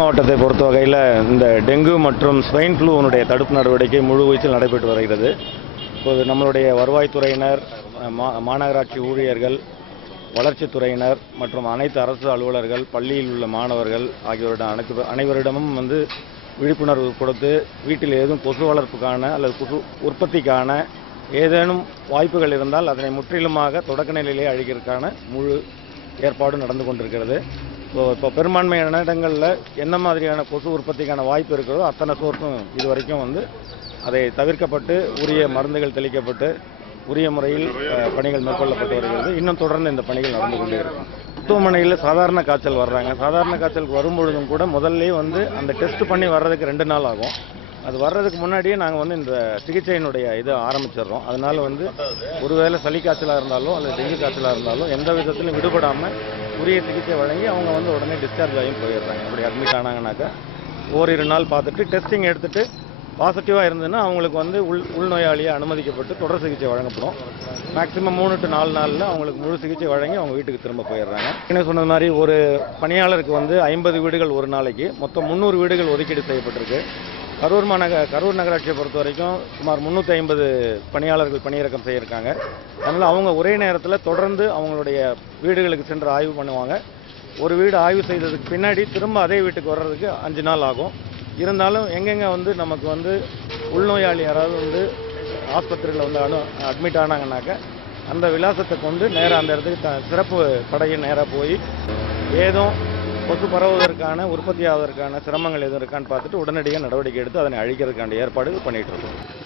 மாவட்டத்தை பொறுத்த வகையில் இந்த டெங்கு மற்றும் ஸ்வைன் ஃப்ளூனுடைய தடுப்பு நடவடிக்கை முழு வீச்சில் நடைபெற்று வருகிறது. இப்போது நம்மளுடைய வருவாய்த்துறையினர் மா- மாநகராட்சி ஊழியர்கள் வளர்ச்சித்துறையினர் மற்றும் அனைத்து அரசு அலுவலர்கள் பள்ளியில் உள்ள மாணவர்கள் ஆகியோரிடம் அனைத்து அனைவரிடமும் வந்து விழிப்புணர்வு கொடுத்து வீட்டில் ஏதும் கொசு வளர்ப்புக்கான அல்லது கொசு உற்பத்திக்கான ஏதேனும் வாய்ப்புகள் இருந்தால் அதனை முற்றிலுமாக தொடக்க நிலையிலே அழிக்கிறதுக்கான முழு ஏற்பாடு நடந்து கொண்டிருக்கிறது. இப்போ இப்போ பெரும்பான்மையான இடங்களில் என்ன மாதிரியான கொசு உற்பத்திக்கான வாய்ப்பு இருக்கிறதோ அத்தனை சோர்ஸும் இது வரைக்கும் வந்து அதை தவிர்க்கப்பட்டு உரிய மருந்துகள் தெளிக்கப்பட்டு உரிய முறையில் பணிகள் மேற்கொள்ளப்பட்டு வருகிறது. இன்னும் தொடர்ந்து இந்த பணிகள் நடந்து கொண்டே இருக்கும். மருத்துவமனையில் சாதாரண காய்ச்சல் வர்றாங்க. சாதாரண காய்ச்சல் வரும்பொழுதும் கூட முதல்ல வந்து அந்த டெஸ்ட் பண்ணி வர்றதுக்கு ரெண்டு நாள் ஆகும். அது வர்றதுக்கு முன்னாடியே நாங்கள் வந்து இந்த சிகிச்சையினுடைய இதை ஆரம்பிச்சிடுறோம். அதனால் வந்து ஒருவேளை சளி காய்ச்சலாக இருந்தாலும் அல்லது டெங்கு காய்ச்சலாக இருந்தாலும் எந்த விதத்திலும் விடுபடாமல் உரிய சிகிச்சை வழங்கி அவங்க வந்து உடனே டிஸ்சார்ஜ் ஆகியும் போயிடுறாங்க. அப்படி அட்மிட் ஆனாங்கனாக்கா ஓரிரு நாள் பார்த்துட்டு டெஸ்டிங் எடுத்துட்டு பாசிட்டிவாக இருந்ததுன்னா அவங்களுக்கு வந்து உள் உள்நோயாளியாக அனுமதிக்கப்பட்டு தொடர் சிகிச்சை வழங்கப்படும். மேக்ஸிமம் மூணு டு நாலு நாளில் அவங்களுக்கு முழு சிகிச்சை வழங்கி அவங்க வீட்டுக்கு திரும்ப போயிடுறாங்க. என்ன சொன்னது மாதிரி ஒரு பணியாளருக்கு வந்து ஐம்பது வீடுகள் ஒரு நாளைக்கு மொத்தம் முந்நூறு வீடுகள் ஒதுக்கீடு செய்யப்பட்டிருக்கு. கரூர் மாநக கரூர் நகராட்சியை பொறுத்த வரைக்கும் சுமார் முந்நூற்றி ஐம்பது பணியாளர்கள் பணியிறக்கம் செய்யிருக்காங்க அதனால் அவங்க ஒரே நேரத்தில் தொடர்ந்து அவங்களுடைய வீடுகளுக்கு சென்று ஆய்வு பண்ணுவாங்க. ஒரு வீடு ஆய்வு செய்ததுக்கு பின்னாடி திரும்ப அதே வீட்டுக்கு வர்றதுக்கு அஞ்சு நாள் ஆகும். இருந்தாலும் எங்கெங்கே வந்து நமக்கு வந்து உள்நோயாளி யாராவது வந்து ஆஸ்பத்திரியில் வந்து அனு அட்மிட் ஆனாங்கனாக்க அந்த விலாசத்தை கொண்டு நேராக அந்த இடத்துக்கு த சிறப்பு படையை நேராக போய் ஏதோ கொசு பரவுவதற்கான உற்பத்தி ஆவதற்கான சிரமங்கள் எதுவும் இருக்கான்னு பார்த்துட்டு உடனடியாக நடவடிக்கை எடுத்து அதனை அழிக்கிறதுக்கான ஏற்பாடு பண்ணிட்டு இருக்கோம்.